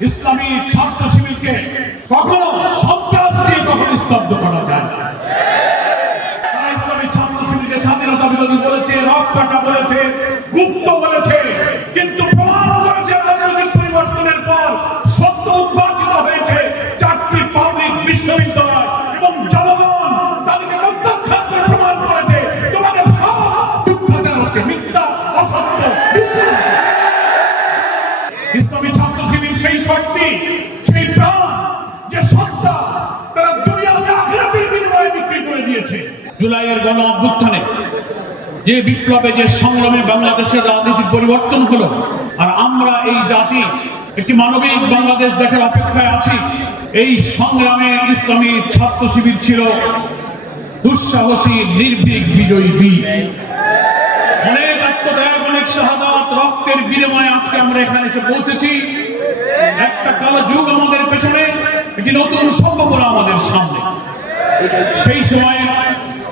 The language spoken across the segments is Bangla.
ইসলামী ছাত্র শিবিরকে কখনো সন্ত্রাস দিয়ে কখনো স্তব্ধ করা যায় না। তারা ইসলামী ছাত্র শিবিরকে স্বাধীনতা বিরোধী বলেছে, রক্তটা বলেছে, গুপ্ত বলেছে, কিন্তু প্রমাণ করেছে রাজনৈতিক পরিবর্তনের পর সত্য উদ্ভাসিত হয়েছে। 4টি পাবলিক বিশ্ববিদ্যালয় এবং জনগণ তাদেরকে প্রত্যাখ্যান করে প্রমাণ করেছে তোমাদের সব মিথ্যাচার হচ্ছে, মিথ্যা, অসত্য। ইসলামী ছাত্র শিবির সেই শক্তি, সেই প্রাণ, যে সত্তা তারা দুনিয়াতে আখিরাতের বিনিময়ে বিক্রি করে দিয়েছে। জুলাইয়ের গণ অভ্যুত্থানে যে বিপ্লবে, যে সংগ্রামে বাংলাদেশের রাজনীতির পরিবর্তন হলো, আর আমরা এই জাতি একটি মানবিক বাংলাদেশ দেখার অপেক্ষায় আছি। এই সংগ্রামে ইসলামী ছাত্র শিবির ছিল দুঃসাহসী, নির্ভীক বিজয়ী বীর। অনেক আত্মত্যাগ, অনেক শাহাদাত, রক্তের বিনিময়ে আজকে আমরা এখানে এসে পৌঁছেছি। একটা কালো যুগ আমাদের পেছনে, একটি নতুন সম্ভাবনা আমাদের সামনে। সেই সময়ে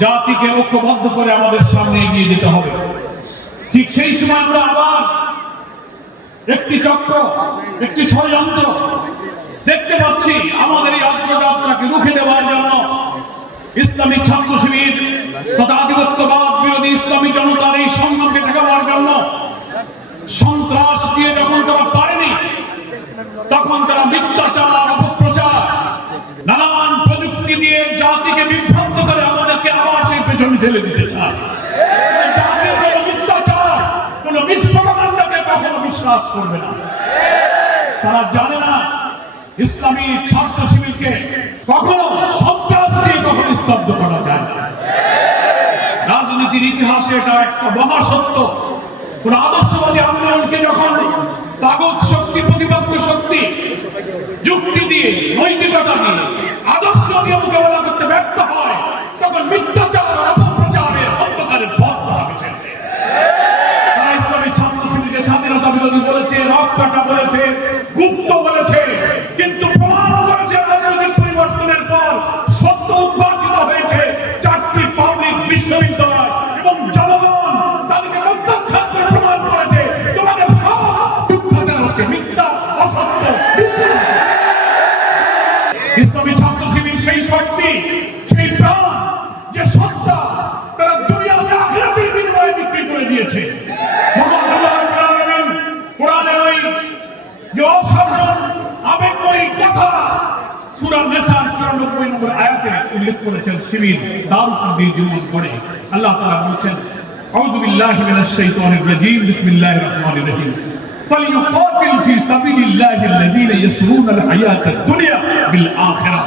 জাতিকে ঐক্যবদ্ধ করে আমাদের সামনে এগিয়ে যেতে হবে। ঠিক সেই সময় আমরা আবার একটি চক্র, একটি ষড়যন্ত্র দেখতে পাচ্ছি। আমাদের এই অগ্রযাত্রাকে রুখে দেওয়ার জন্য ইসলামী ছাত্র শিবির তথা আধিপত্যবাদ বিরোধী ইসলামী জনতার এই সংগ্রামকে ঠেকাবার জন্য সন্ত্রাস দিয়ে যখন তারা পারেনি, তখন তারা মিথ্যাচার, অপপ্রচার, নানান প্রযুক্তি দিয়ে জাতিকে বিভ্রান্ত করে আমাদেরকে আবার সেই পেছনে ঠেলে দিতে চায়। জাতির কোনো মিথ্যাচার, কোনো মিসপ্রপাগান্ডাকে কখনো বিশ্বাস করবে না। তারা জানে না ইসলামী ছাত্র শিবিরকে কখনো সন্ত্রাস দিয়ে কখনো স্তব্ধ করা যায় না। রাজনীতির ইতিহাসে এটা একটা মহাসত্য। কোন আদর্শবাদী আন্দোলনকে যখন তাগত শক্তি, প্রতিপক্ষ শক্তি যুক্তি দিয়ে, নৈতিকতা দিয়ে, আদর্শ দিয়ে মোকাবেলা করতে ব্যর্থ হয়, তখন মিথ্যাচার, অপপ্রচারের অন্ধকারের পথ ধরা। তারা ইসলামী ছাত্র শিবিরকে স্বাধীনতা বিরোধী বলেছে, রক্তটা বলেছে, গুপ্ত বলেছে, কিন্তু প্রমাণ করেছে রাজনৈতিক পরিবর্তনের পর সত্য উদ্ভাসিত হয়েছে। 4টি পাবলিক বিশ্ববিদ্যালয় এবং জনগণ তাদেরকে প্রত্যাখ্যান করে প্রমাণ করেছে তোমাদের সব মিথ্যাচার হচ্ছে, মিথ্যা, অসত্য। ইসলামী ছাত্র শিবির সেই শক্তি, সেই প্রাণ, যে সত্তা তারা দুনিয়াতে আখিরাতের বিনিময়ে বিক্রি করে দিয়েছে। কোরআনের ওই যে অসাধারণ আবেগময়ী কথা সূরা নিসার 94 নম্বর আয়াতে উল্লেখ করেছেন শিবির তার উপর দিয়ে জীবন করে। আল্লাহ তাআলা বলেছেন, আউযু বিল্লাহি মিনাশ শাইতানির রাজীম, বিসমিল্লাহির রহমানির রহিম, ফালিয়ুকাতিল ফি সাবিলিল্লাহি আল্লাযীনা ইয়াশরুনা আল হায়াতাদ দুনিয়া বিল আখিরাহ।